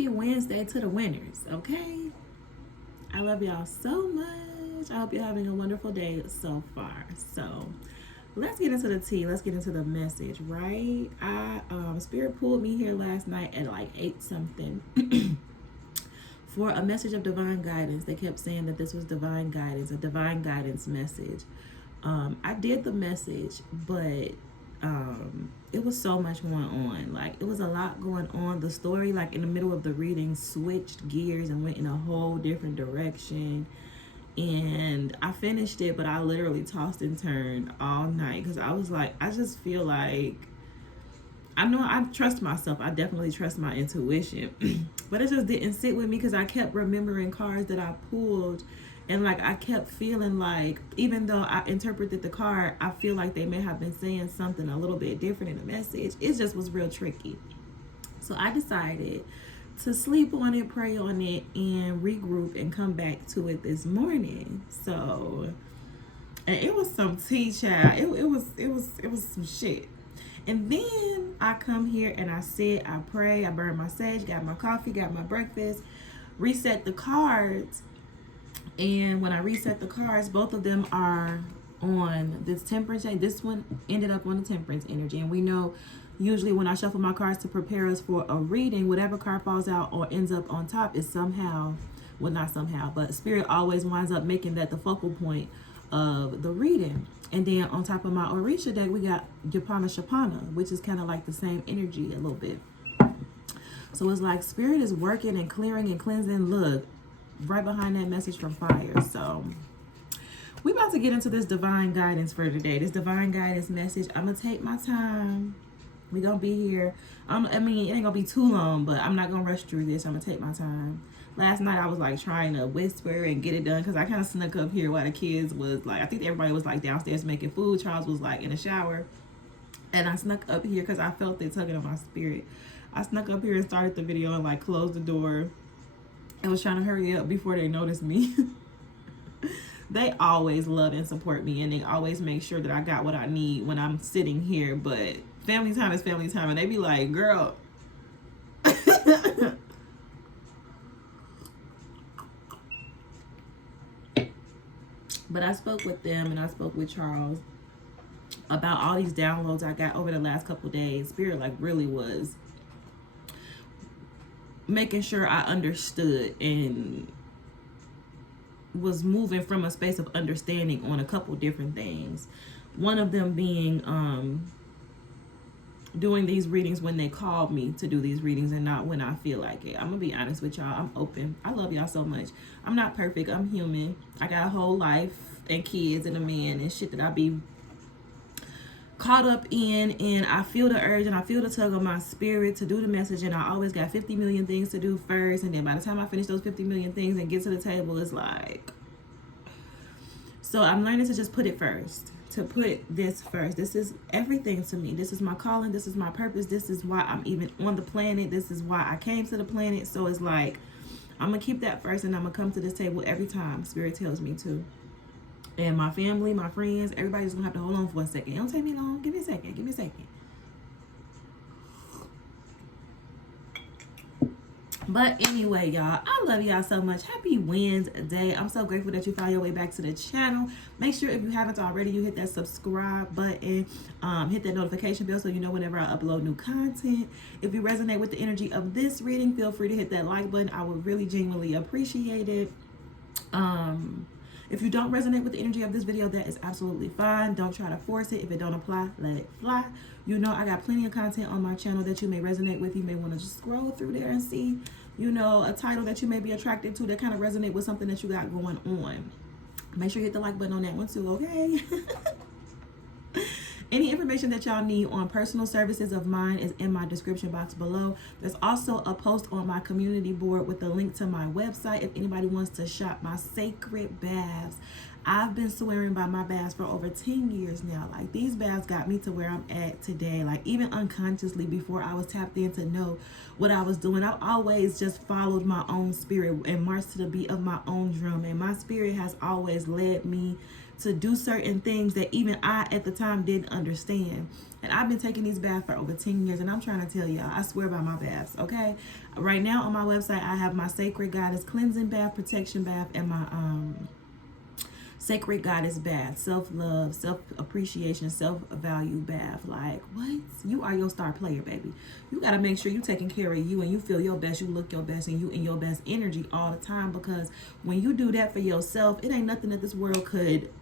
happy Wednesday to the winners, okay? I love y'all so much. I hope you're having a wonderful day so far. So let's get into the tea. Let's get into the message, right? Spirit pulled me here last night at like 8 something for a message of divine guidance. They kept saying that this was divine guidance, a divine guidance message. I did the message, but it was so much going on. Like, it was a lot going on. The story, like in the middle of the reading, switched gears and went in a whole different direction. And I finished it, but I literally tossed and turned all night because I was like, I just feel like, I know I trust myself. I definitely trust my intuition. But it just didn't sit with me because I kept remembering cards that I pulled. And like, I kept feeling like, even though I interpreted the card, I feel like they may have been saying something a little bit different in the message. It just was real tricky. So I decided to sleep on it, pray on it, and regroup and come back to it this morning. So, and it was some tea, child. It was some shit. And then I come here and I sit, I pray, I burn my sage, got my coffee, got my breakfast, reset the cards. And when I reset the cards, both of them are on this temperance. This one ended up on the temperance energy. And we know usually when I shuffle my cards to prepare us for a reading, whatever card falls out or ends up on top is somehow, well, not somehow, but Spirit always winds up making that the focal point of the reading. And then on top of my Orisha deck, we got Yapana Shapana, which is kind of like the same energy a little bit. So it's like Spirit is working and clearing and cleansing. Look, right behind that message from fire. So we about to get into this divine guidance for today. This divine guidance message. I'm going to take my time. We're going to be here. I mean, it ain't going to be too long, but I'm not going to rush through this. I'm going to take my time. Last night I was like trying to whisper and get it done because I kind of snuck up here while the kids was like, I think everybody was like downstairs making food. Charles was like in the shower. And I snuck up here because I felt it tugging on my spirit. I snuck up here and started the video and like closed the door. I was trying to hurry up before they noticed me. They always love and support me, and they always make sure that I got what I need when I'm sitting here. But family time is family time, and they be like, girl. But I spoke with them and I spoke with Charles about all these downloads I got over the last couple of days. Spirit like really was making sure I understood and was moving from a space of understanding on a couple different things. One of them being doing these readings when they called me to do these readings and not when I feel like it. I'm gonna be honest with y'all. I'm open. I love y'all so much. I'm not perfect. I'm human. I got a whole life and kids and a man and shit that I be caught up in, and I feel the urge and I feel the tug of my spirit to do the message, and I always got 50 million things to do first, and then by the time I finish those 50 million things and get to the table, it's like, so I'm learning to just put it first, to put this first. This is everything to me. This is my calling. This is my purpose. This is why I'm even on the planet. This is why I came to the planet. So it's like, I'm gonna keep that first, and I'm gonna come to this table every time Spirit tells me to. And my family, my friends, everybody's gonna have to hold on for a second. It don't take me long. Give me a second. Give me a second. But anyway, y'all, I love y'all so much. Happy Wednesday. I'm so grateful that you found your way back to the channel. Make sure if you haven't already, you hit that subscribe button, hit that notification bell so you know whenever I upload new content. If you resonate with the energy of this reading, feel free to hit that like button. I would really genuinely appreciate it. If you don't resonate with the energy of this video, that is absolutely fine. Don't try to force it. If it don't apply, let it fly. You know, I got plenty of content on my channel that you may resonate with. You may want to just scroll through there and see, you know, a title that you may be attracted to that kind of resonate with something that you got going on. Make sure you hit the like button on that one too, okay? Any information that y'all need on personal services of mine is in my description box below. There's also a post on my community board with a link to my website if anybody wants to shop my sacred baths. I've been swearing by my baths for over 10 years now. Like, these baths got me to where I'm at today. Like, even unconsciously, before I was tapped in to know what I was doing, I've always just followed my own spirit and marched to the beat of my own drum. And my spirit has always led me to do certain things that even I at the time didn't understand. And I've been taking these baths for over 10 years, and I'm trying to tell y'all, I swear by my baths, okay? Right now on my website, I have my Sacred Goddess Cleansing Bath, Protection Bath, and my Sacred Goddess Bath, self-love, self-appreciation, self-value bath. Like, what? You are your star player, baby. You got to make sure you're taking care of you and you feel your best, you look your best, and you in your best energy all the time, because when you do that for yourself, it ain't nothing that this world could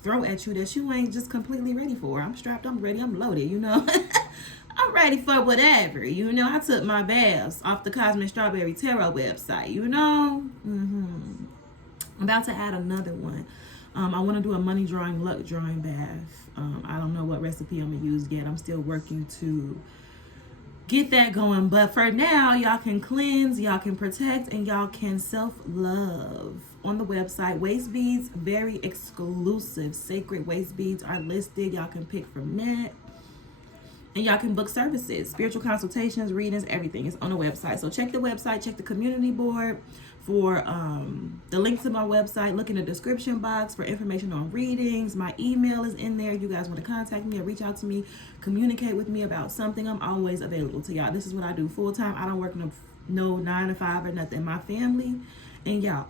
throw at you that you ain't just completely ready for. I'm strapped, I'm ready, I'm loaded, you know. I'm ready for whatever, you know. I took my baths off the Cosmic Strawberry Tarot website, you know. I'm about to add another one. I want to do a money drawing, luck drawing bath. I don't know what recipe I'm going to use yet. I'm still working to get that going. But for now, y'all can cleanse, y'all can protect, and y'all can self-love. On the website, waist beads, very exclusive. Sacred waist beads are listed. Y'all can pick from that. And y'all can book services, spiritual consultations, readings, everything is on the website. So check the website, check the community board for the link to my website. Look in the description box for information on readings. My email is in there. You guys want to contact me or reach out to me, communicate with me about something, I'm always available to y'all. This is what I do full time. I don't work no 9 to 5 or nothing. My family and y'all,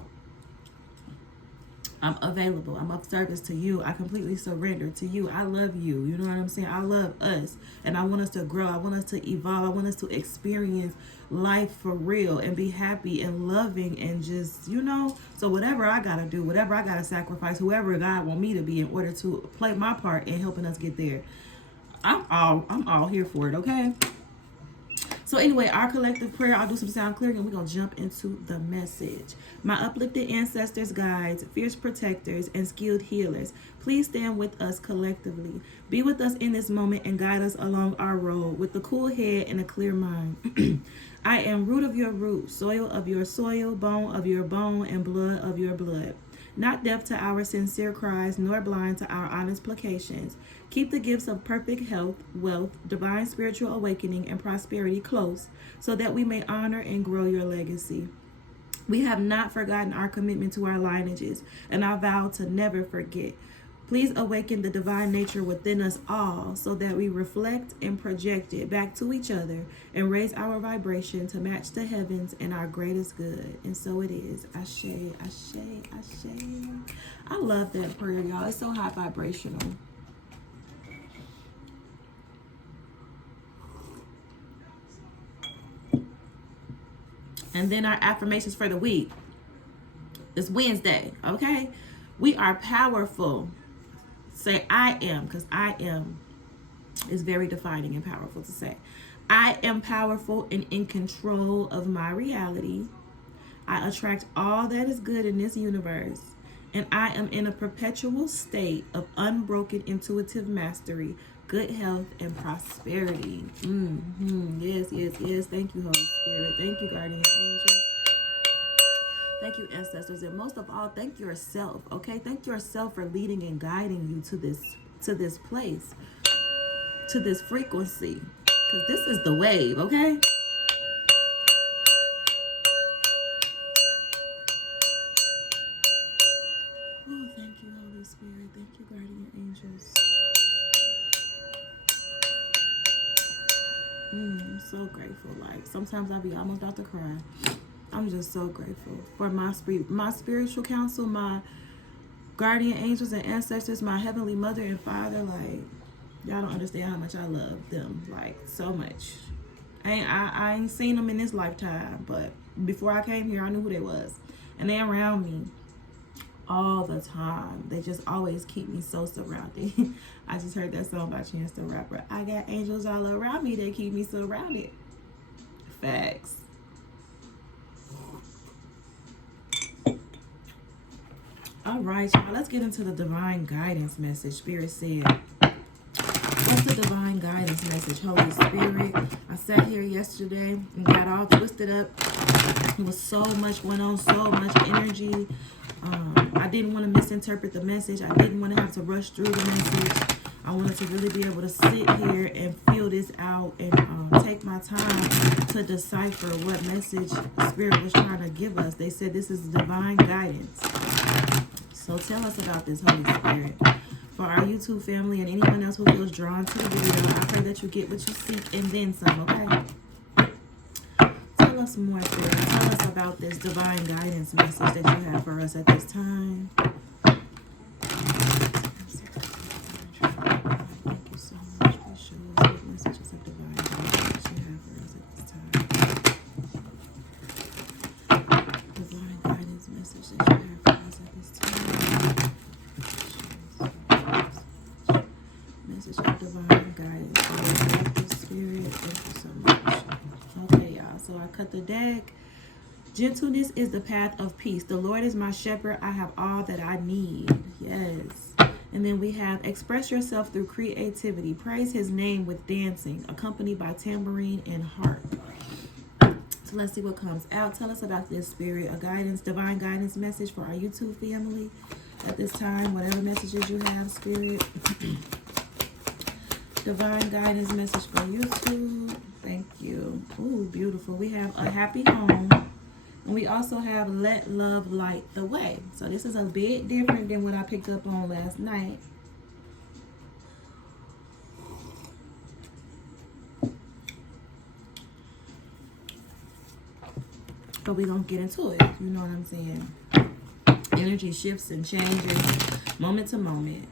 I'm available. I'm of service to you. I completely surrender to you. I love you. You know what I'm saying? I love us. And I want us to grow. I want us to evolve. I want us to experience life for real and be happy and loving and just, you know. So whatever I got to do, whatever I got to sacrifice, whoever God want me to be in order to play my part in helping us get there, I'm all here for it, okay? So anyway, our collective prayer, I'll do some sound clearing and we're going to jump into the message. My uplifted ancestors, guides, fierce protectors, and skilled healers, please stand with us collectively. Be with us in this moment and guide us along our road with a cool head and a clear mind. I am root of your root, soil of your soil, bone of your bone, and blood of your blood. Not deaf to our sincere cries, nor blind to our honest placations. Keep the gifts of perfect health, wealth, divine spiritual awakening, and prosperity close, so that we may honor and grow your legacy. We have not forgotten our commitment to our lineages, and I vow to never forget. Please awaken the divine nature within us all, so that we reflect and project it back to each other and raise our vibration to match the heavens and our greatest good. And so it is. Ashe, ashe, ashe. I love that prayer, y'all. It's so high vibrational. And then our affirmations for the week. It's Wednesday, okay? We are powerful. Say I am, because I am is very defining and powerful to say. I am powerful and in control of my reality. I attract all that is good in this universe. And I am in a perpetual state of unbroken intuitive mastery, good health, and prosperity. Yes, yes, yes. Thank you, Holy Spirit. Thank you, guardian angels. Thank you, ancestors, and most of all, thank yourself. Okay, thank yourself for leading and guiding you to this place, to this frequency, because this is the wave. Okay. Oh, thank you, Holy Spirit. Thank you, guardian angels. I'm so grateful. Like sometimes I'll be almost about to cry. I'm just so grateful for my spiritual counsel, my guardian angels and ancestors, my heavenly mother and father. Like, y'all don't understand how much I love them. Like, so much. I ain't seen them in this lifetime, but before I came here, I knew who they was. And they around me all the time. They just always keep me so surrounded. I just heard that song by Chance the Rapper. I got angels all around me. They keep me surrounded. Facts. All right, y'all, let's get into the divine guidance message. Spirit said, what's the divine guidance message, Holy Spirit? I sat here yesterday and got all twisted up. There was so much going on, so much energy. I didn't want to misinterpret the message. I didn't want to have to rush through the message. I wanted to really be able to sit here and feel this out and take my time to decipher what message Spirit was trying to give us. They said this is divine guidance. So tell us about this, Holy Spirit. For our YouTube family and anyone else who feels drawn to the video, I pray that you get what you seek and then some, okay? Tell us more, Spirit. Tell us about this divine guidance message that you have for us at this time. Thank you so much for showing us what messages of divine guidance that you have for us at this time. Divine guidance message that you have for us at this time. Message of divine guidance. Spirit, thank you so much. Okay, y'all. So I cut the deck. Gentleness is the path of peace. The Lord is my shepherd. I have all that I need. Yes. And then we have express yourself through creativity. Praise his name with dancing, accompanied by tambourine and harp. So let's see what comes out. Tell us about this, Spirit. A guidance, divine guidance message for our YouTube family at this time. Whatever messages you have, Spirit. Divine guidance message for YouTube. Thank you. Ooh, beautiful. We have a happy home. And we also have let love light the way. So this is a bit different than what I picked up on last night. But we're going to get into it. You know what I'm saying? Energy shifts and changes moment to moment.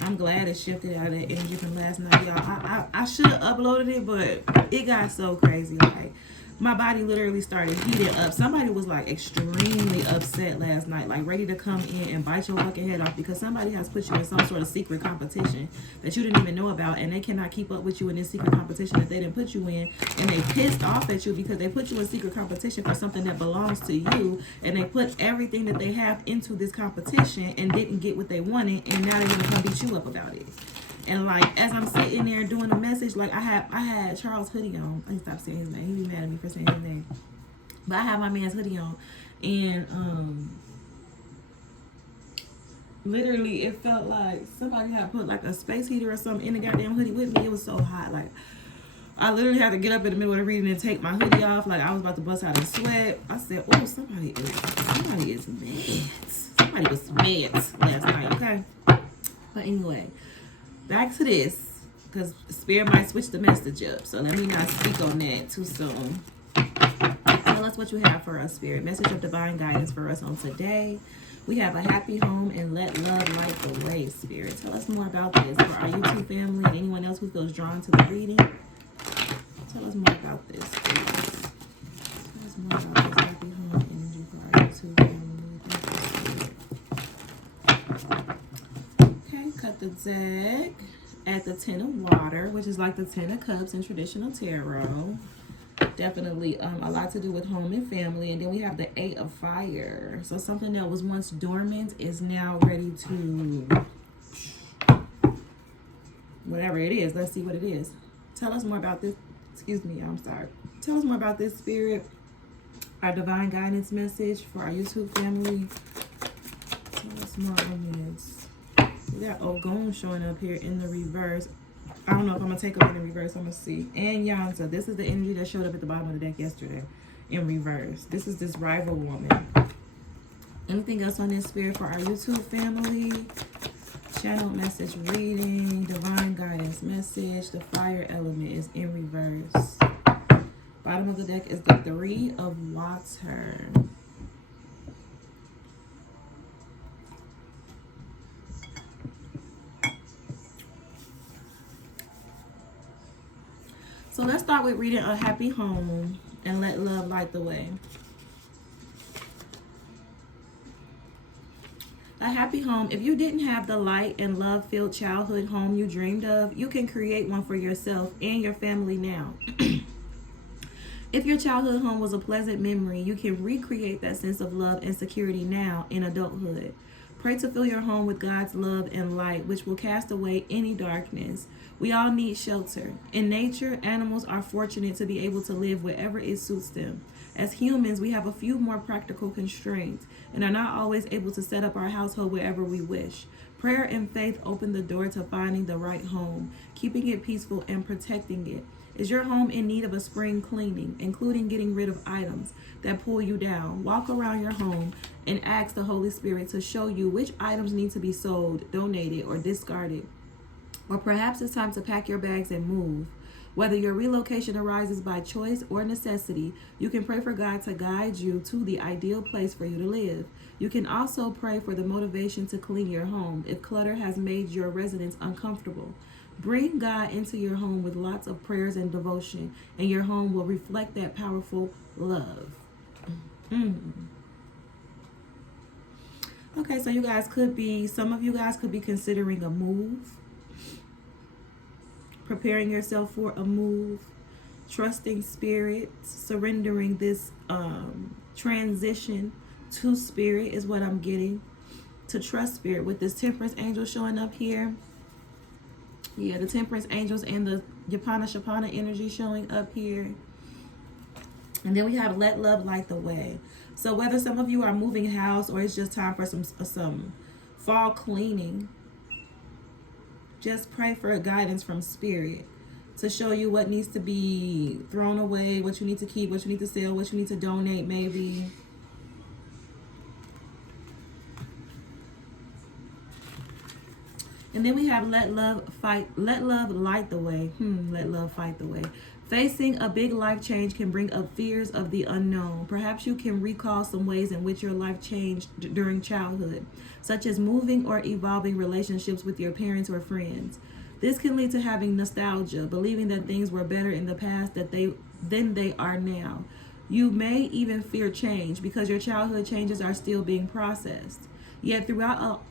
I'm glad it shifted out of that energy from last night, y'all. I should have uploaded it, but it got so crazy. Like, my body literally started heating up. Somebody was like extremely upset last night, like ready to come in and bite your fucking head off because somebody has put you in some sort of secret competition that you didn't even know about, and they cannot keep up with you in this secret competition that they didn't put you in, and they pissed off at you because they put you in secret competition for something that belongs to you, and they put everything that they have into this competition and didn't get what they wanted, and now they're gonna come beat you up about it. And like, as I'm sitting there doing the message, like I had Charles' hoodie on. I need to stop saying his name. He be mad at me for saying his name. But I have my man's hoodie on, and literally it felt like somebody had put like a space heater or something in the goddamn hoodie with me. It was so hot. Like, I literally had to get up in the middle of the reading and take my hoodie off. Like, I was about to bust out in sweat. I said, "Oh, somebody is mad. Somebody was mad last night." Okay. But anyway. Back to this, because Spirit might switch the message up, so let me not speak on that too soon. Tell us what you have for us, Spirit. Message of divine guidance for us on today. We have a happy home and let love light the way, Spirit. Tell us more about this for our YouTube family and anyone else who feels drawn to the reading. Tell us more about this, please. Tell us more about this happy home energy for our YouTube family. Okay, cut the deck at the Ten of Water, which is like the Ten of Cups in traditional tarot. Definitely a lot to do with home and family. And then we have the Eight of Fire. So something that was once dormant is now ready to, whatever it is. Let's see what it is. Tell us more about this. Excuse me, I'm sorry. Tell us more about this, Spirit. Our divine guidance message for our YouTube family. Tell us more on this. We got Ogun showing up here in the reverse. I don't know if I'm going to take them in the reverse. I'm going to see. And Yanza. This is the energy that showed up at the bottom of the deck yesterday in reverse. This is this rival woman. Anything else on this, Spirit, for our YouTube family? Channel message reading. Divine guidance message. The fire element is in reverse. Bottom of the deck is the Three of Water. So let's start with reading A Happy Home and Let Love Light the Way. A happy home. If you didn't have the light and love-filled childhood home you dreamed of, you can create one for yourself and your family now. If your childhood home was a pleasant memory, you can recreate that sense of love and security now in adulthood. Pray to fill your home with God's love and light, which will cast away any darkness. We all need shelter. In nature, animals are fortunate to be able to live wherever it suits them. As humans, we have a few more practical constraints and are not always able to set up our household wherever we wish. Prayer and faith open the door to finding the right home, keeping it peaceful and protecting it. Is your home in need of a spring cleaning, including getting rid of items that pull you down? Walk around your home and ask the Holy Spirit to show you which items need to be sold, donated, or discarded. Or perhaps it's time to pack your bags and move. Whether your relocation arises by choice or necessity, you can pray for God to guide you to the ideal place for you to live. You can also pray for the motivation to clean your home if clutter has made your residence uncomfortable. Bring God into your home with lots of prayers and devotion, and your home will reflect that powerful love. Okay, so some of you guys could be considering a move, preparing yourself for a move, trusting spirit, surrendering this transition to spirit is what I'm getting. To trust spirit with this temperance angel showing up here. Yeah, the temperance angels and the Yapana Shapana energy showing up here. And then we have let love light the way. So whether some of you are moving house or it's just time for some fall cleaning, just pray for guidance from spirit to show you what needs to be thrown away, what you need to keep, what you need to sell, what you need to donate maybe. And then we have let love light the way. Let love fight the way. Facing a big life change can bring up fears of the unknown. Perhaps you can recall some ways in which your life changed during childhood, such as moving or evolving relationships with your parents or friends. This can lead to having nostalgia, believing that things were better in the past than they are now. You may even fear change because your childhood changes are still being processed. Yet throughout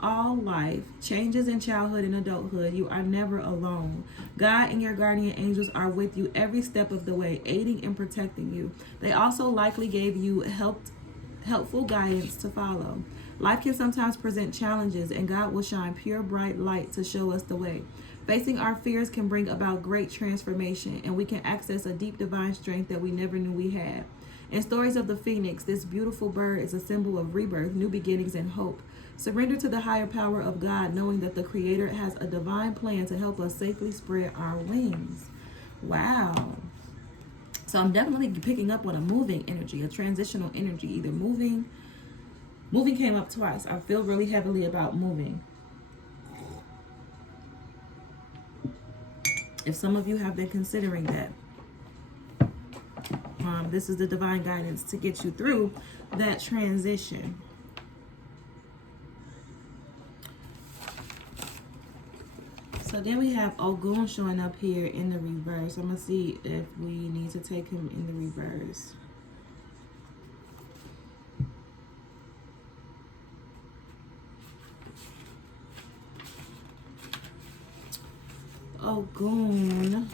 all life, changes in childhood and adulthood, you are never alone. God and your guardian angels are with you every step of the way, aiding and protecting you. They also likely gave you helpful guidance to follow. Life can sometimes present challenges, and God will shine pure, bright light to show us the way. Facing our fears can bring about great transformation, and we can access a deep divine strength that we never knew we had. In stories of the phoenix, this beautiful bird is a symbol of rebirth, new beginnings, and hope. Surrender to the higher power of God, knowing that the Creator has a divine plan to help us safely spread our wings. Wow. So I'm definitely picking up on a moving energy, a transitional energy, either moving. Moving came up twice. I feel really heavily about moving. If some of you have been considering that, this is the divine guidance to get you through that transition. So then we have Ogun showing up here in the reverse. I'm going to see if we need to take him in the reverse. Ogun.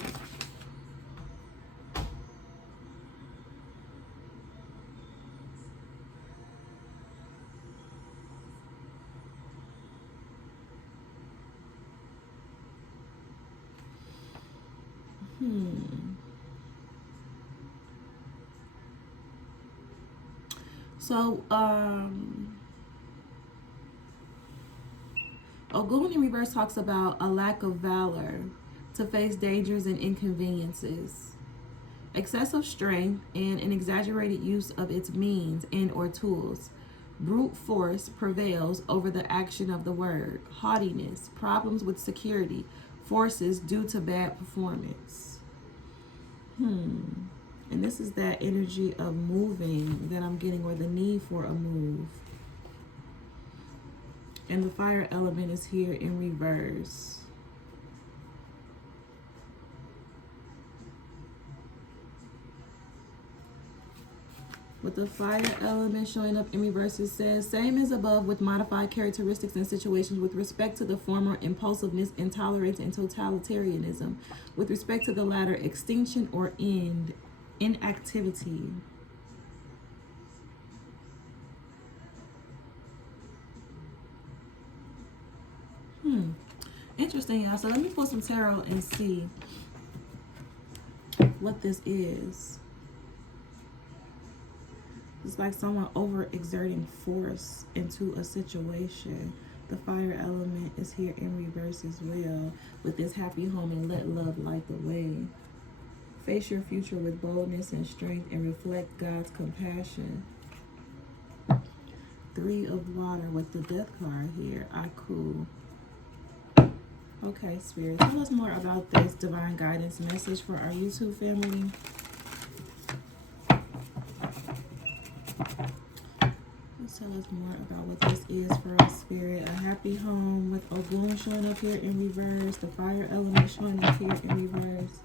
So, Ogun in reverse talks about a lack of valor to face dangers and inconveniences, excessive strength, and an exaggerated use of its means and or tools. Brute force prevails over the action of the word. Haughtiness, problems with security, forces due to bad performance. And this is that energy of moving that I'm getting, or the need for a move. And the fire element is here in reverse. With the fire element showing up in reverse, it says, same as above with modified characteristics and situations with respect to the former, impulsiveness, intolerance, and totalitarianism. With respect to the latter, extinction or end, inactivity. Interesting, y'all. So let me pull some tarot and see what this is. It's like someone overexerting force into a situation. The fire element is here in reverse as well with this happy home and let love light the way. Face your future with boldness and strength and reflect God's compassion. 3 of water with the death card here. Aku. Okay, Spirit, tell us more about this divine guidance message for our YouTube family. Please tell us more about what this is for us, Spirit. A happy home with Ogun showing up here in reverse. The fire element showing up here in reverse.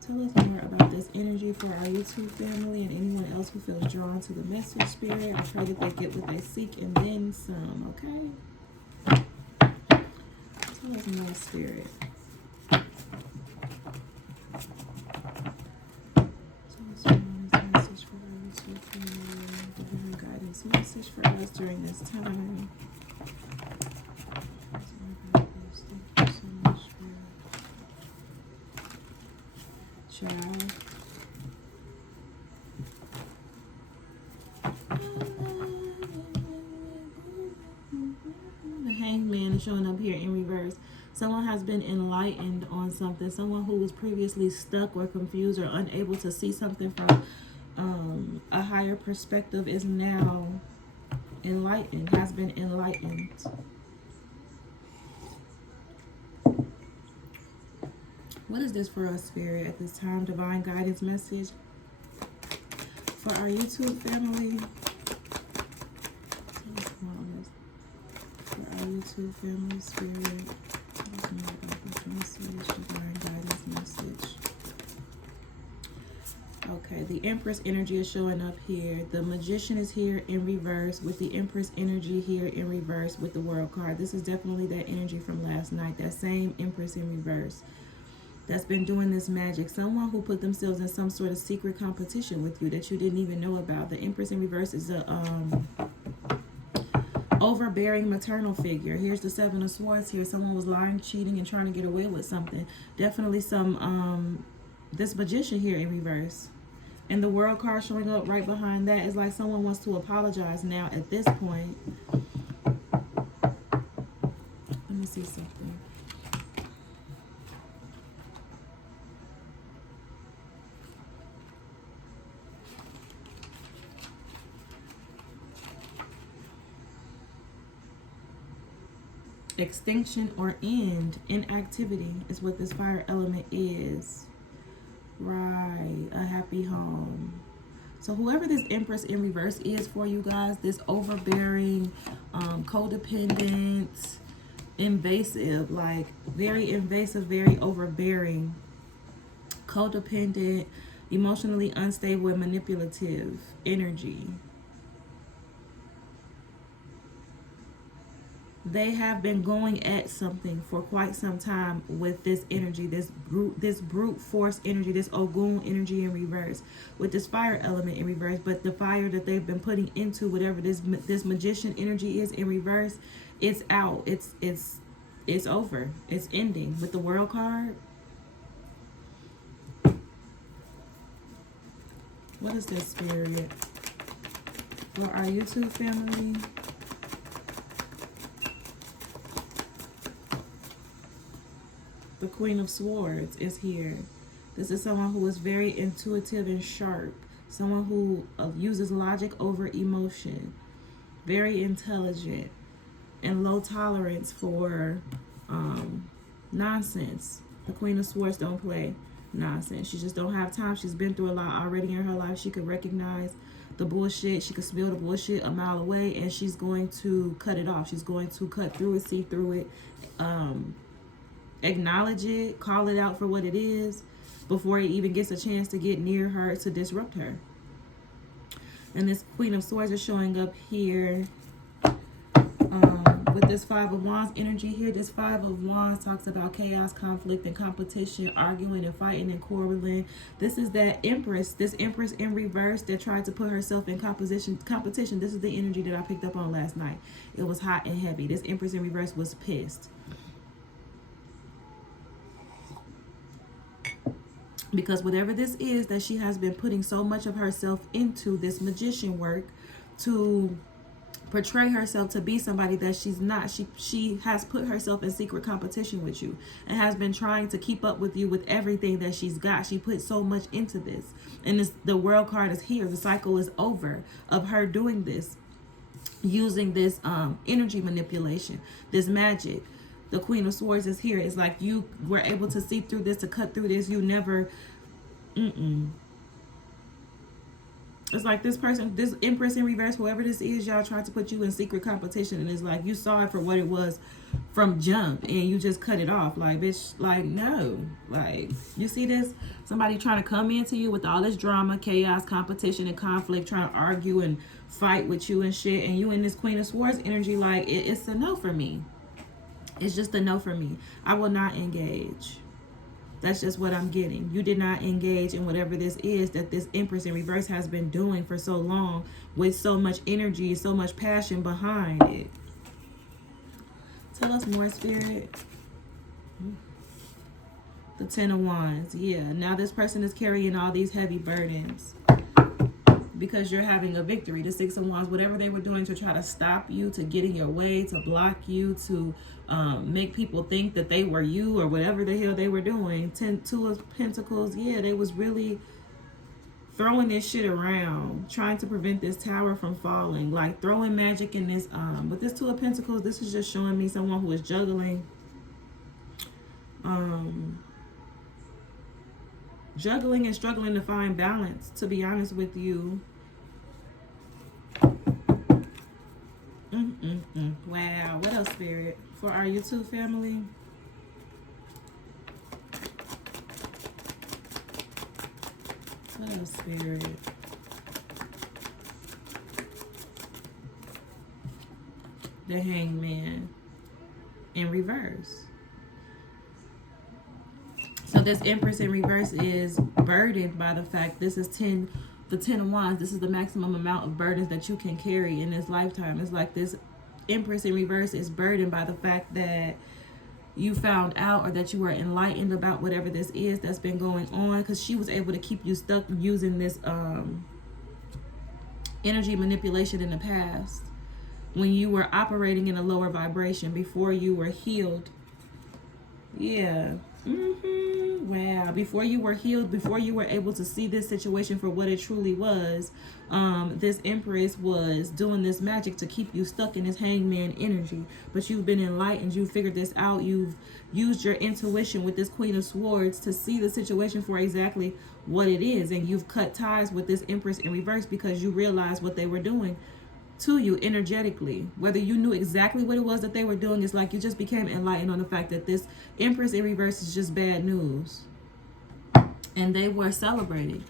Tell us more about this energy for our YouTube family and anyone else who feels drawn to the message, Spirit. I pray that they get what they seek and then some, okay? Tell us more, Spirit. Tell us more this message for our YouTube family. Divine guidance message for us during this time. Thank you so much, Spirit. Child. The hangman is showing up here in reverse. Someone has been enlightened on something. Someone who was previously stuck or confused or unable to see something from a higher perspective is now enlightened, has been enlightened. What is this for us, Spirit, at this time? Divine guidance message for our YouTube family. For our YouTube family, Spirit. Tell us more about this message, divine guidance message. Okay, the Empress energy is showing up here. The Magician is here in reverse with the Empress energy here in reverse with the World card. This is definitely that energy from last night. That same Empress in reverse that's been doing this magic. Someone who put themselves in some sort of secret competition with you that you didn't even know about. The Empress in reverse is a overbearing maternal figure. Here's the 7 of Swords here. Someone was lying, cheating, and trying to get away with something. Definitely some this Magician here in reverse. And the World card showing up right behind that is like someone wants to apologize now at this point. Let me see something. Extinction or end, inactivity is what this fire element is. Right, a happy home. So whoever this Empress in reverse is for you guys, this overbearing, codependent, invasive, like very invasive, very overbearing, codependent, emotionally unstable and manipulative energy. They have been going at something for quite some time with this energy, this brute force energy, this Ogun energy in reverse, with this fire element in reverse. But the fire that they've been putting into whatever this Magician energy is in reverse, it's out. It's over. It's ending with the World card. What is this, Spirit, for our YouTube family? The Queen of Swords is here. This is someone who is very intuitive and sharp. Someone who uses logic over emotion. Very intelligent. And low tolerance for nonsense. The Queen of Swords don't play nonsense. She just don't have time. She's been through a lot already in her life. She could recognize the bullshit. She could smell the bullshit a mile away. And she's going to cut it off. She's going to cut through it, see through it. Acknowledge it, call it out for what it is before it even gets a chance to get near her to disrupt her. And this Queen of Swords is showing up here with this 5 of Wands energy here. This 5 of Wands talks about chaos, conflict, and competition, arguing and fighting and quarreling. This is that Empress, this Empress in reverse that tried to put herself in competition. This is the energy that I picked up on last night. It was hot and heavy. This Empress in reverse was pissed. Because whatever this is that she has been putting so much of herself into, this Magician work to portray herself to be somebody that she's not. She has put herself in secret competition with you and has been trying to keep up with you with everything that she's got. She put so much into this. And the world card is here. The cycle is over of her doing this, using this energy manipulation, this magic. The Queen of Swords is here. It's like you were able to see through this, to cut through this. You never It's like this person, this Empress in reverse, whoever this is, y'all tried to put you in secret competition, and it's like you saw it for what it was from jump, and you just cut it off. Like, bitch, like, no. Like, you see this? Somebody trying to come into you with all this drama, chaos, competition, and conflict, trying to argue and fight with you and shit, and you in this Queen of Swords energy, like, it's a no for me. It's just a no for me. I will not engage. That's just what I'm getting. You did not engage in whatever this is that this Empress in reverse has been doing for so long, with so much energy, so much passion behind it. Tell us more, Spirit. The Ten of Wands. Yeah, now this person is carrying all these heavy burdens because you're having a victory. The Six of Wands, whatever they were doing to try to stop you, to get in your way, to block you, to make people think that they were you, or whatever the hell they were doing. Two of Pentacles, yeah, they was really throwing this shit around, trying to prevent this tower from falling, like throwing magic in this. With this Two of Pentacles, this is just showing me someone who is juggling, juggling and struggling to find balance, to be honest with you. Wow, what else, Spirit? For our YouTube family. What else, Spirit? The Hangman in reverse. So this Empress in reverse is burdened by the fact this is the Ten of Wands. This is the maximum amount of burdens that you can carry in this lifetime. It's like this Empress in reverse is burdened by the fact that you found out, or that you were enlightened about whatever this is that's been going on, because she was able to keep you stuck using this energy manipulation in the past, when you were operating in a lower vibration, before you were healed. Yeah. Wow. Before you were healed, before you were able to see this situation for what it truly was, this Empress was doing this magic to keep you stuck in this Hangman energy. But you've been enlightened. You figured this out. You've used your intuition with this Queen of Swords to see the situation for exactly what it is. And you've cut ties with this Empress in reverse because you realized what they were doing to you energetically. Whether you knew exactly what it was that they were doing, it's like you just became enlightened on the fact that this Empress in reverse is just bad news. And they were celebrating.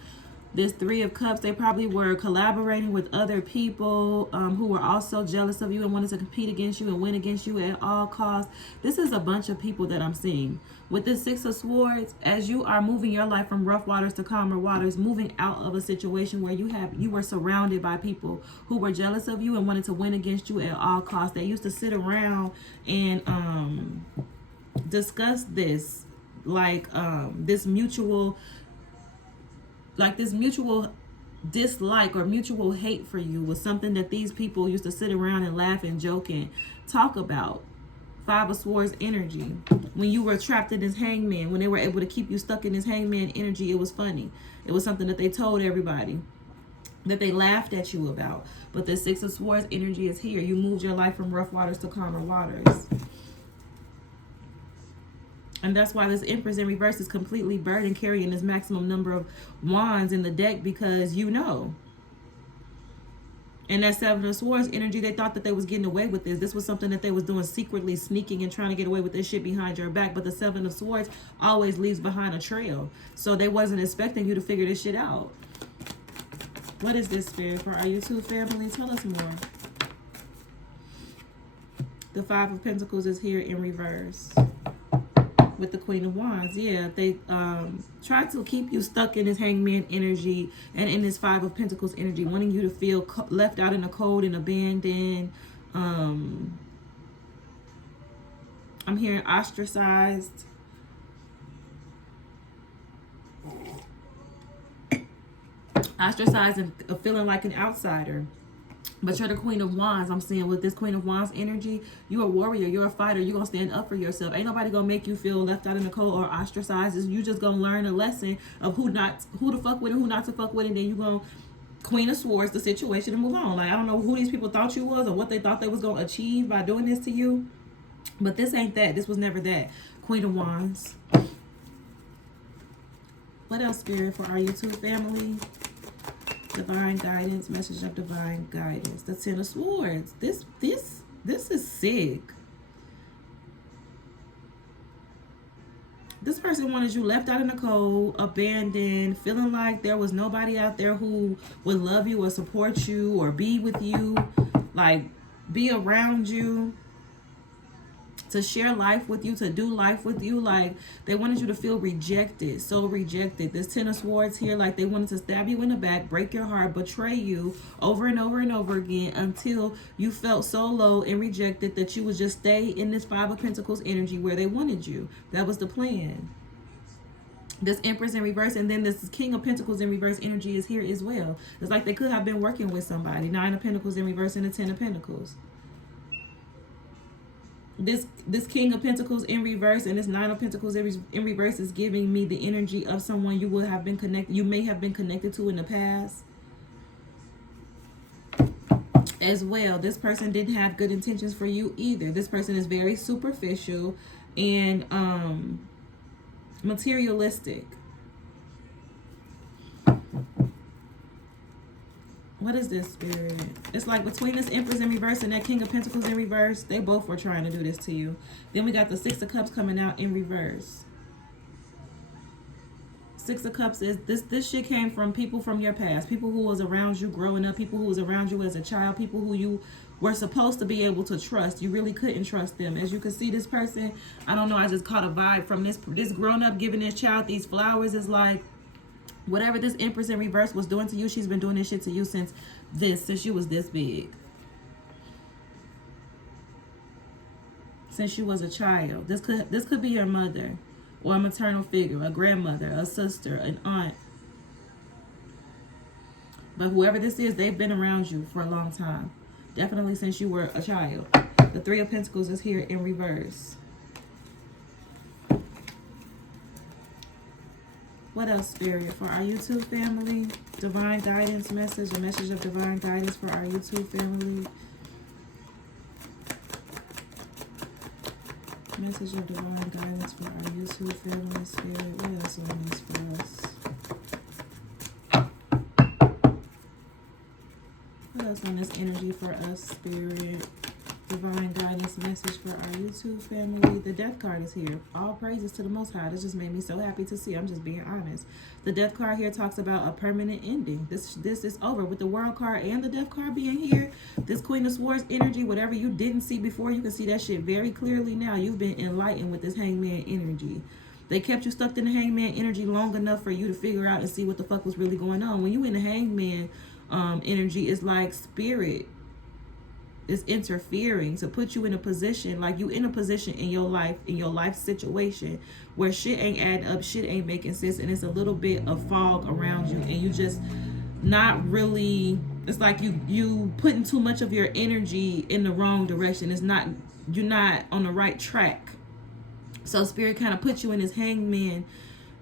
This Three of Cups, they probably were collaborating with other people who were also jealous of you and wanted to compete against you and win against you at all costs. This is a bunch of people that I'm seeing. With this Six of Swords, as you are moving your life from rough waters to calmer waters, moving out of a situation where you were surrounded by people who were jealous of you and wanted to win against you at all costs. They used to sit around and discuss this, like this mutual dislike or mutual hate for you was something that these people used to sit around and laugh and joke and talk about. Five of Swords energy. When you were trapped in this Hangman, when they were able to keep you stuck in this Hangman energy, it was funny. It was something that they told everybody, that they laughed at you about. But the Six of Swords energy is here. You moved your life from rough waters to calmer waters. And that's why this Empress in reverse is completely burdened, carrying this maximum number of wands in the deck, because you know. And that Seven of Swords energy, they thought that they was getting away with this. This was something that they was doing secretly, sneaking and trying to get away with this shit behind your back. But the Seven of Swords always leaves behind a trail. So they wasn't expecting you to figure this shit out. What is this, Spirit, for our YouTube family? Tell us more. The Five of Pentacles is here in reverse. With the Queen of Wands, yeah, they try to keep you stuck in this Hangman energy and in this Five of Pentacles energy, wanting you to feel left out in the cold and abandoned. I'm hearing ostracized. Ostracized and feeling like an outsider. But you're the Queen of Wands. I'm seeing with this Queen of Wands energy, you're a warrior, you're a fighter, you're going to stand up for yourself. Ain't nobody going to make you feel left out in the cold or ostracized. You just going to learn a lesson of who to fuck with and who not to fuck with, and then you going to Queen of Swords the situation and move on. Like, I don't know who these people thought you was or what they thought they was going to achieve by doing this to you. But this ain't that. This was never that. Queen of Wands. What else, Spirit, for our YouTube family? Divine guidance, message of divine guidance. The Ten of Swords. This is sick. This person wanted you left out in the cold, abandoned, feeling like there was nobody out there who would love you or support you or be with you, like be around you, to share life with you, to do life with you. Like, they wanted you to feel rejected, so rejected. This Ten of Swords here, like they wanted to stab you in the back, break your heart, betray you over and over and over again until you felt so low and rejected that you would just stay in this Five of Pentacles energy where they wanted you. That was the plan. This Empress in reverse, and then this King of Pentacles in reverse energy is here as well. It's like they could have been working with somebody. Nine of Pentacles in reverse and the Ten of Pentacles. This King of Pentacles in reverse and this Nine of Pentacles in reverse is giving me the energy of someone you will have been connected, you may have been connected to in the past as well. This person didn't have good intentions for you either. This person is very superficial and materialistic. What is this, Spirit? It's like between this Empress in reverse and that King of Pentacles in reverse, they both were trying to do this to you. Then we got the Six of Cups coming out in reverse. Six of Cups is this shit came from people from your past, people who was around you growing up, people who was around you as a child, people who you were supposed to be able to trust. You really couldn't trust them. As you can see, this person, I don't know, I just caught a vibe from this grown up giving this child these flowers. Is like, whatever this Empress in reverse was doing to you, she's been doing this shit to you since you was this big. Since you was a child. This could be your mother or a maternal figure, a grandmother, a sister, an aunt. But whoever this is, they've been around you for a long time. Definitely since you were a child. The Three of Pentacles is here in reverse. What else, Spirit, for our YouTube family? Divine guidance message, a message of divine guidance for our YouTube family. Message of divine guidance for our YouTube family, Spirit. What else on this for us? What else on this energy for us, Spirit? Divine guidance message for our YouTube family. The Death card is here. All praises to the Most High. This just made me so happy to see. I'm just being honest. The Death card here talks about a permanent ending. This is over. With the World card and the Death card being here, this Queen of Swords energy, whatever you didn't see before, you can see that shit very clearly now. You've been enlightened with this Hangman energy. They kept you stuck in the Hangman energy long enough for you to figure out and see what the fuck was really going on. When you in the Hangman energy, it's like spirit is interfering to put you in a position, like you in a position in your life situation where shit ain't adding up, shit ain't making sense, and it's a little bit of fog around you, and you just not really, it's like you putting too much of your energy in the wrong direction. You're not on the right track. So Spirit kind of puts you in this Hangman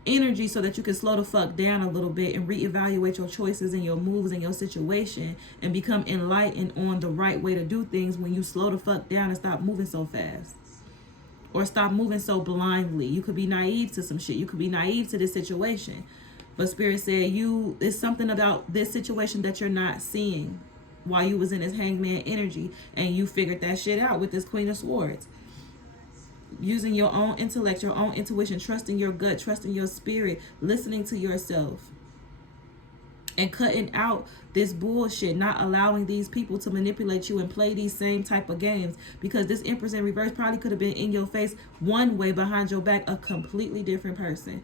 energy so that you can slow the fuck down a little bit and reevaluate your choices and your moves and your situation and become enlightened on the right way to do things when you slow the fuck down and stop moving so fast or stop moving so blindly. You could be naive to some shit. You could be naive to this situation, but Spirit said it's something about this situation that you're not seeing while you was in this Hangman energy, and you figured that shit out with this Queen of Swords. Using your own intellect, your own intuition, trusting your gut, trusting your spirit, listening to yourself, and cutting out this bullshit, not allowing these people to manipulate you and play these same type of games, because this Empress in reverse probably could have been in your face one way, behind your back a completely different person.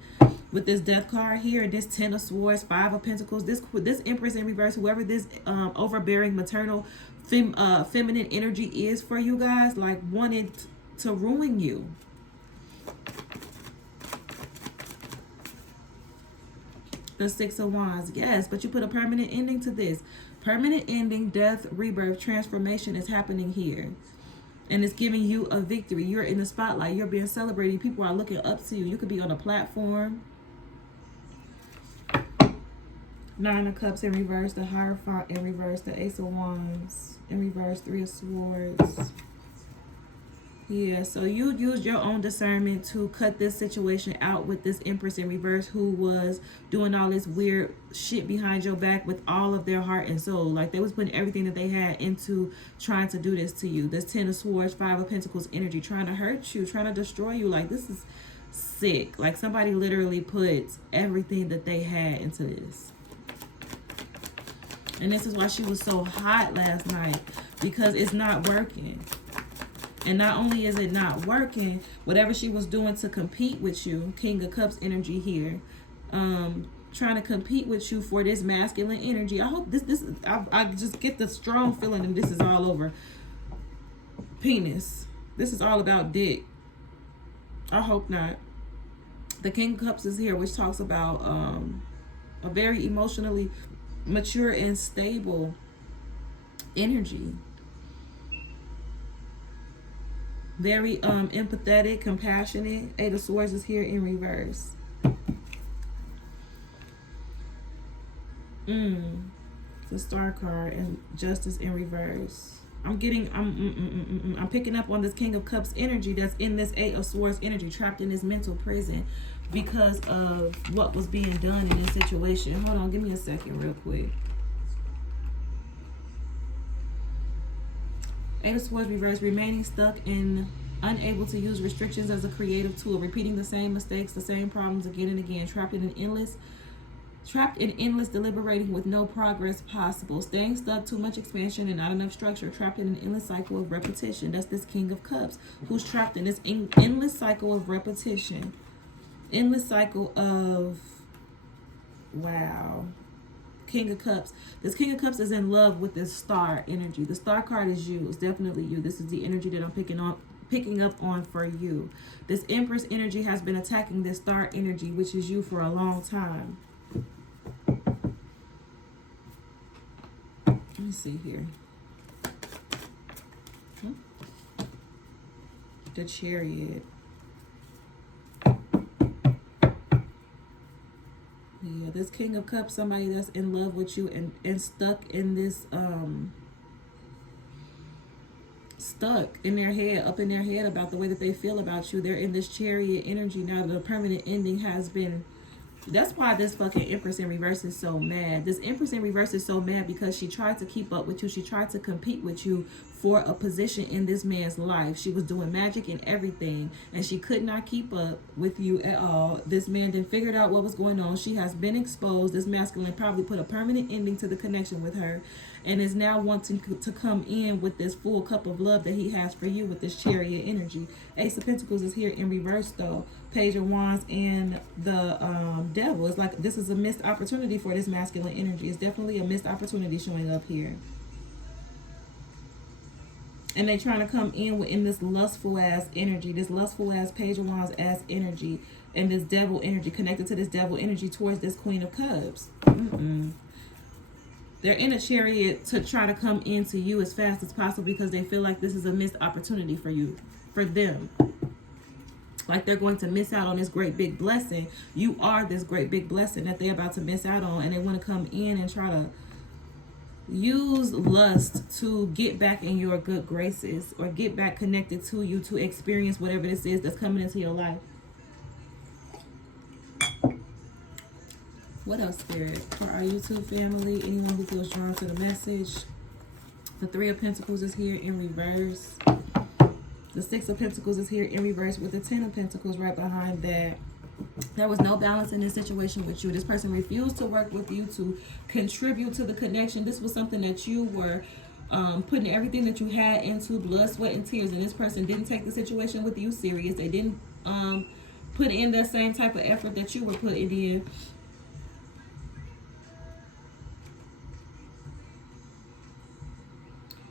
With this Death card here, this Ten of Swords, Five of Pentacles, this Empress in reverse, whoever this overbearing maternal feminine energy is for you guys, like wanted to ruin you. The Six of Wands. Yes, but you put a permanent ending to this. Permanent ending, death, rebirth, transformation is happening here. And it's giving you a victory. You're in the spotlight. You're being celebrated. People are looking up to you. You could be on a platform. Nine of Cups in reverse. The Hierophant in reverse. The Ace of Wands in reverse. Three of Swords. Yeah, so you used your own discernment to cut this situation out with this Empress in reverse who was doing all this weird shit behind your back with all of their heart and soul. Like, they was putting everything that they had into trying to do this to you. This Ten of Swords, Five of Pentacles energy, trying to hurt you, trying to destroy you. Like, this is sick. Like, somebody literally put everything that they had into this. And this is why she was so hot last night, because it's not working. And not only is it not working, whatever she was doing to compete with you, King of Cups energy here, trying to compete with you for this masculine energy. I hope I just get the strong feeling that this is all over penis. This is all about dick. I hope not. The King of Cups is here, which talks about a very emotionally mature and stable energy. Very empathetic, compassionate. Eight of Swords is here in reverse. The Star card and Justice in reverse. I'm picking up on this King of Cups energy that's in this Eight of Swords energy, trapped in this mental prison because of what was being done in this situation. Hold on, give me a second real quick. Eight of Swords reverse, remaining stuck and unable to use restrictions as a creative tool, repeating the same mistakes, the same problems again and again, trapped in endless deliberating with no progress possible, staying stuck, too much expansion and not enough structure, trapped in an endless cycle of repetition. That's this King of Cups who's trapped in this endless cycle of repetition, endless cycle of, wow. King of Cups. This King of Cups is in love with this Star energy. The Star card is you. It's definitely you. This is the energy that I'm picking up on for you. This Empress energy has been attacking this Star energy, which is you, for a long time. Let me see here. The Chariot. Yeah, this King of Cups, somebody that's in love with you and stuck in this, stuck in their head, up in their head about the way that they feel about you. They're in this Chariot energy now. The permanent ending has been, that's why this fucking Empress in reverse is so mad. This Empress in reverse is so mad because she tried to keep up with you. She tried to compete with you for a position in this man's life. She was doing magic and everything, and she could not keep up with you at all. This man then figured out what was going on. She has been exposed. This masculine probably put a permanent ending to the connection with her and is now wanting to come in with this full cup of love that he has for you with this Chariot energy. Ace of Pentacles is here in reverse though. Page of Wands and the Devil. It's like this is a missed opportunity for this masculine energy. It's definitely a missed opportunity showing up here. And they're trying to come in this lustful ass energy, this lustful ass Page of Wands ass energy, and this Devil energy, connected to this Devil energy towards this Queen of Cups. They're in a chariot to try to come into you as fast as possible because they feel like this is a missed opportunity for you, for them. Like they're going to miss out on this great big blessing. You are this great big blessing that they're about to miss out on, and they want to come in and try to use lust to get back in your good graces or get back connected to you to experience whatever this is that's coming into your life. What else, Spirit? For our YouTube family, anyone who feels drawn to the message. The Three of Pentacles is here in reverse. The Six of Pentacles is here in reverse with the Ten of Pentacles right behind that. There was no balance in this situation with you. This person refused to work with you to contribute to the connection. This was something that you were putting everything that you had into, blood, sweat, and tears. And this person didn't take the situation with you serious. They didn't put in the same type of effort that you were putting in.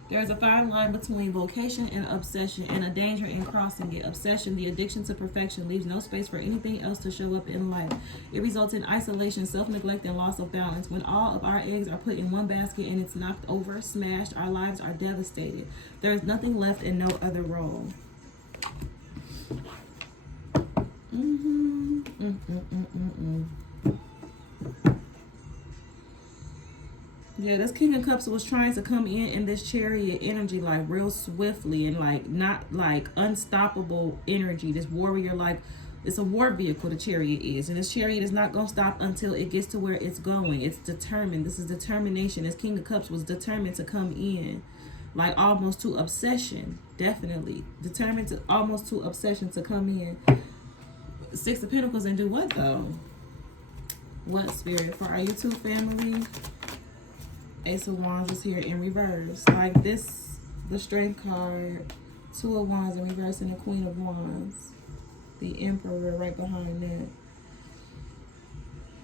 There is a fine line between vocation and obsession, and a danger in crossing it. Obsession, the addiction to perfection, leaves no space for anything else to show up in life. It results in isolation, self-neglect, and loss of balance. When all of our eggs are put in one basket and it's knocked over, smashed, our lives are devastated. There is nothing left and no other role. Yeah, this King of Cups was trying to come in this Chariot energy, like real swiftly, and like not like unstoppable energy. This warrior, like it's a war vehicle, the Chariot is. And this Chariot is not going to stop until it gets to where it's going. It's determined. This is determination. This King of Cups was determined to come in, like almost to obsession. Definitely. Determined to almost to obsession to come in. Six of Pentacles and do what though? What, Spirit? For our YouTube family? Ace of Wands is here in reverse. Like this, the Strength card, Two of Wands in reverse, and the Queen of Wands. The Emperor right behind that.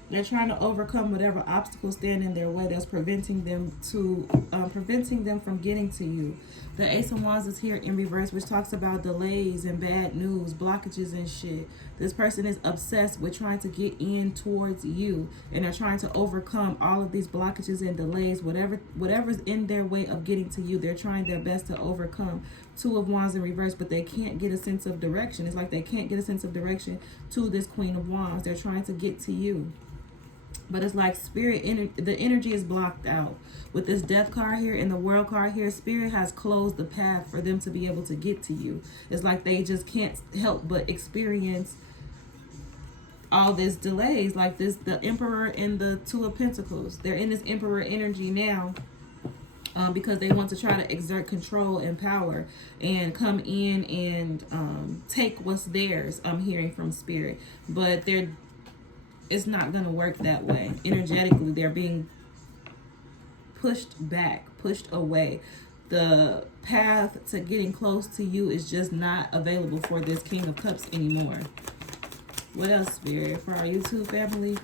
They're trying to overcome whatever obstacles stand in their way that's preventing them from getting to you. The Ace of Wands is here in reverse, which talks about delays and bad news, blockages and shit. This person is obsessed with trying to get in towards you, and they're trying to overcome all of these blockages and delays, whatever's in their way of getting to you. They're trying their best to overcome. Two of Wands in reverse, but they can't get a sense of direction. It's like they can't get a sense of direction to this Queen of Wands. They're trying to get to you. But it's like Spirit, the energy is blocked out. With this Death card here and the World card here, Spirit has closed the path for them to be able to get to you. It's like they just can't help but experience all this delays. Like this, the Emperor and the Two of Pentacles. They're in this Emperor energy now. Because they want to try to exert control and power and come in and take what's theirs. I'm hearing from Spirit. But it's not going to work that way. Energetically, they're being pushed back, pushed away. The path to getting close to you is just not available for this King of Cups anymore. What else, Spirit? For our YouTube family?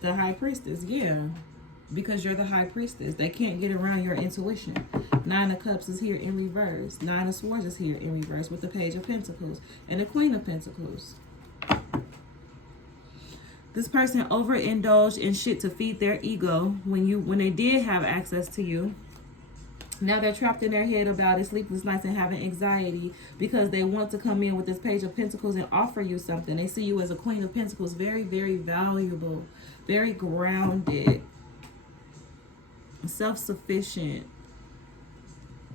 The High Priestess, yeah. Because you're the High Priestess. They can't get around your intuition. Nine of Cups is here in reverse. Nine of Swords is here in reverse with the Page of Pentacles and the Queen of Pentacles. This person overindulged in shit to feed their ego when they did have access to you. Now they're trapped in their head about it, sleepless nights and having anxiety because they want to come in with this Page of Pentacles and offer you something. They see you as a Queen of Pentacles, very, very valuable, very grounded, self-sufficient,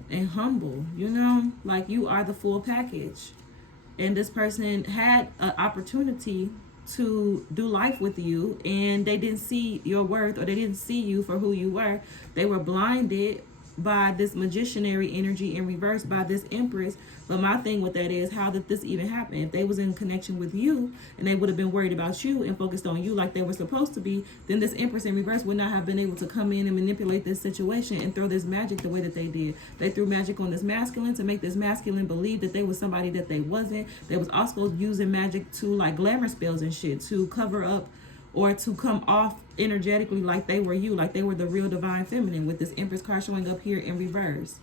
and humble, you know? Like you are the full package. And this person had an opportunity to do life with you, and they didn't see your worth, or they didn't see you for who you were. They were blinded by this magicianary energy in reverse by this Empress. But my thing with that is, how did this even happen? If they was in connection with you and they would have been worried about you and focused on you like they were supposed to be, then this Empress in reverse would not have been able to come in and manipulate this situation and throw this magic the way that they did. They threw magic on this masculine to make this masculine believe that they was somebody that they wasn't. They was also using magic to like glamour spells and shit to cover up or to come off energetically like they were you, like they were the real divine feminine, with this Empress card showing up here in reverse.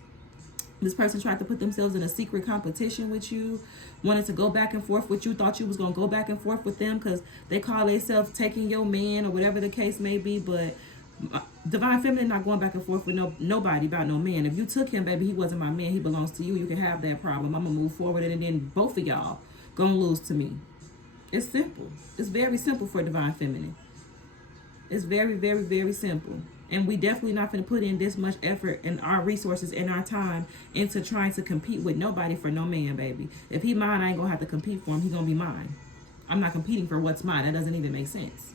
This person tried to put themselves in a secret competition with you, wanted to go back and forth with you, thought you was going to go back and forth with them because they call themselves taking your man or whatever the case may be. But divine feminine not going back and forth with nobody about no man. If you took him, baby, he wasn't my man. He belongs to you. You can have that problem. I'm going to move forward, and then both of y'all going to lose to me. It's simple. It's very simple for divine feminine. It's very, very, very simple. And we definitely not going to put in this much effort and our resources and our time into trying to compete with nobody for no man, baby. If he mine, I ain't going to have to compete for him. He going to be mine. I'm not competing for what's mine. That doesn't even make sense.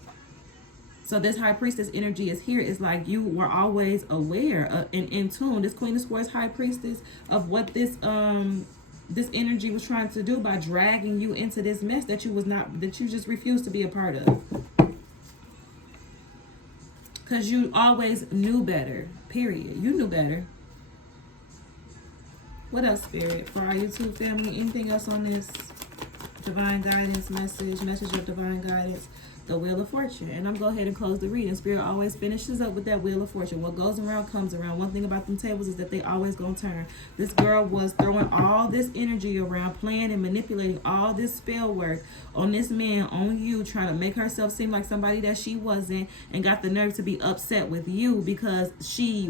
So this High Priestess energy is here. It's like you were always aware and in tune. This Queen of Swords High Priestess of what this energy was trying to do by dragging you into this mess that you just refused to be a part of. Because you always knew better, period. You knew better. What else, Spirit? For our YouTube family, anything else on this? divine guidance message of divine guidance, the Wheel of Fortune. And I'm going to go ahead and close the reading. Spirit always finishes up with that Wheel of Fortune. What goes around comes around. One thing about them tables is that they always going to turn. This girl was throwing all this energy around, playing and manipulating all this spell work on this man, on you, trying to make herself seem like somebody that she wasn't, and got the nerve to be upset with you because she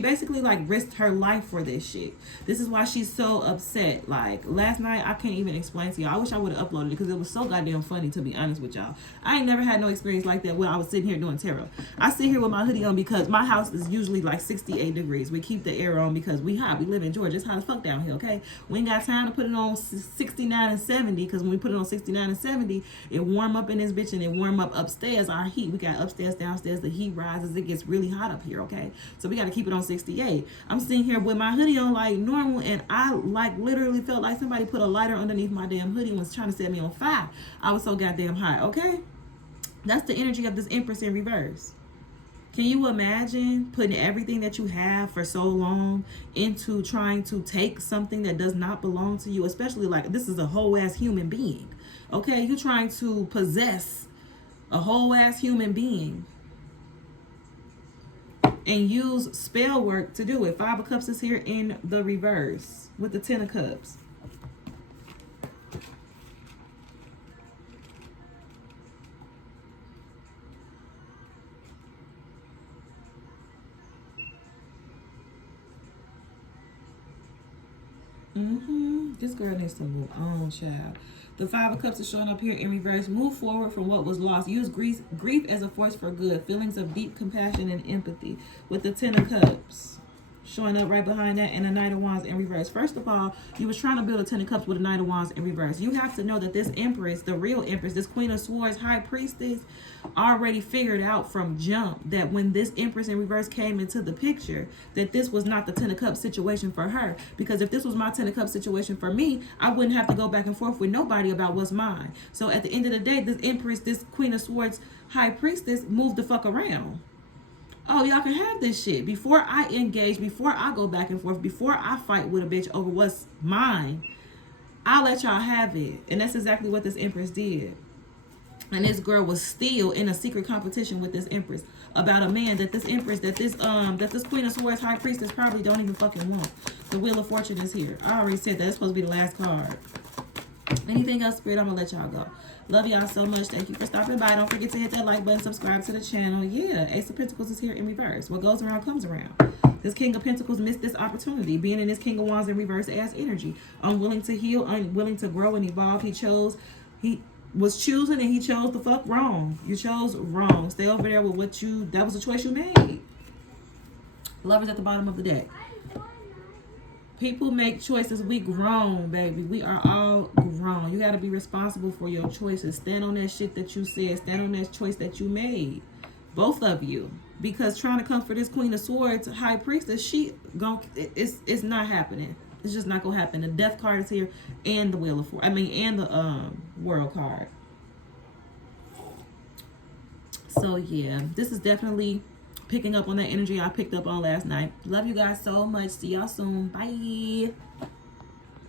basically like risked her life for this shit. This is why she's so upset. Like last night, I can't even explain to y'all. I wish I would have uploaded it because it was so goddamn funny, to be honest with y'all. I ain't never had no experience like that when I was sitting here doing tarot. I sit here with my hoodie on because my house is usually like 68 degrees. We keep the air on because we hot. We live in Georgia. It's hot as fuck down here, okay? We ain't got time to put it on 69 and 70 because when we put it on 69 and 70, it warm up in this bitch and it warm up upstairs. Our heat, we got upstairs, downstairs. The heat rises. It gets really hot up here, okay? So we got to keep it on 68. I'm sitting here with my hoodie on like normal, and I like literally felt like somebody put a lighter underneath my damn hoodie and was trying to set me on fire. I was so goddamn hot, okay? That's the energy of this Empress in reverse. Can you imagine putting everything that you have for so long into trying to take something that does not belong to you, especially like this is a whole ass human being, okay? You're trying to possess a whole ass human being and use spell work to do it. 5 of Cups is here in the reverse with the 10 of Cups. This girl needs to move on, child. The 5 of Cups is showing up here in reverse. Move forward from what was lost. Use grief as a force for good. Feelings of deep compassion and empathy. With the 10 of Cups showing up right behind that, and a Knight of Wands in reverse. First of all, you was trying to build a 10 of Cups with a Knight of Wands in reverse. You have to know that this Empress, the real Empress, this Queen of Swords, High Priestess, already figured out from jump that when this Empress in reverse came into the picture, that this was not the 10 of Cups situation for her. Because if this was my 10 of Cups situation for me, I wouldn't have to go back and forth with nobody about what's mine. So at the end of the day, this Empress, this Queen of Swords, High Priestess, moved the fuck around. Oh, y'all can have this shit. Before I engage, before I go back and forth, before I fight with a bitch over what's mine, I'll let y'all have it. And that's exactly what this Empress did. And this girl was still in a secret competition with this Empress about a man that this Empress, that this Queen of Swords, High Priestess probably don't even fucking want. The Wheel of Fortune is here. I already said that. It's supposed to be the last card. Anything else, Spirit, I'm going to let y'all go. Love y'all so much. Thank you for stopping by. Don't forget to hit that like button, subscribe to the channel. Yeah, Ace of Pentacles is here in reverse. What goes around comes around. This King of Pentacles missed this opportunity. Being in this King of Wands in reverse as energy. Unwilling to heal, unwilling to grow and evolve. He was choosing and he chose the fuck wrong. You chose wrong. Stay over there with what that was a choice you made. Lovers at the bottom of the deck. People make choices. We grown, baby. We are all grown. You got to be responsible for your choices. Stand on that shit that you said. Stand on that choice that you made. Both of you. Because trying to come for this Queen of Swords, High Priestess, it's not happening. It's just not going to happen. The Death card is here and the Wheel of Fortune. And the World card. So, yeah. This is definitely picking up on that energy I picked up on last night. Love you guys so much. See y'all soon. Bye.